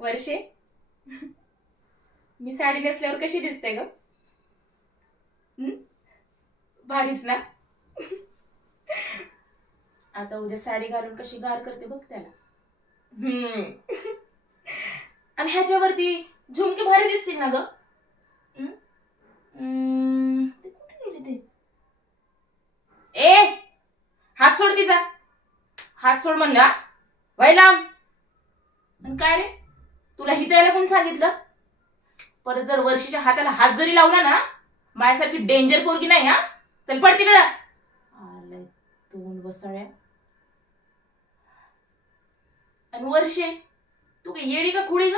वर्षे? मी साडी नेसल्यावर कशी दिसते ग? भारीच ना? आता उद्या साडी घालून कशी गार करते बघ त्याला. हम्म. आणि ह्याच्यावरती झुमके भारी दिसतील ना ग? ते कुठे गेले ते? ए हात सोड तिचा. हात सोड म्हणला वय लांब आणि काय रे? तुला हितायला कोणी सांगितलं? परत जर वर्षीच्या हाताला हात जरी लावला ना माझ्यासारखी डेंजर पोरगी नाही हा? चल पड तिकडं. आलंय तोंड बसळ्या आणि वर्षे तू काय येडी का खुडी ग?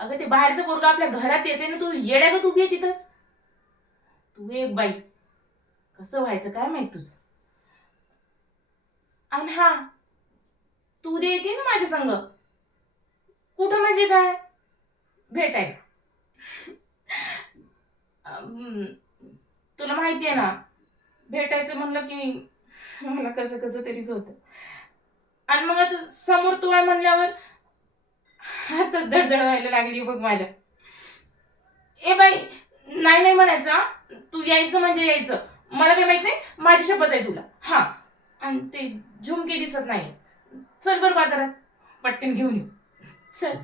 अगं ते बाहेरचं पोरगा आपल्या घरात येते ना तू येड्या ग उभी आहे तिथंच. तू एक बाई कसं व्हायचं काय माहीत तुझं? आणि हा तू उद्या येते ना माझ्या संग? म्हणजे काय भेटाय अं, तुला माहिती आहे ना भेटायचं म्हणलं की मला कसं कसं तरीच होतं. आणि मग आता समोर तू आहे म्हणल्यावर आता धडधड व्हायला लागली बघ माझ्या. ए बाई नाही नाही म्हणायचं तू यायचं म्हणजे यायचं. मला काही माहीत नाही माझी शपथ आहे तुला. हा. आणि ते झुमके दिसत नाही. चल बरं बाजारात. पटकन घेऊन येऊ चल.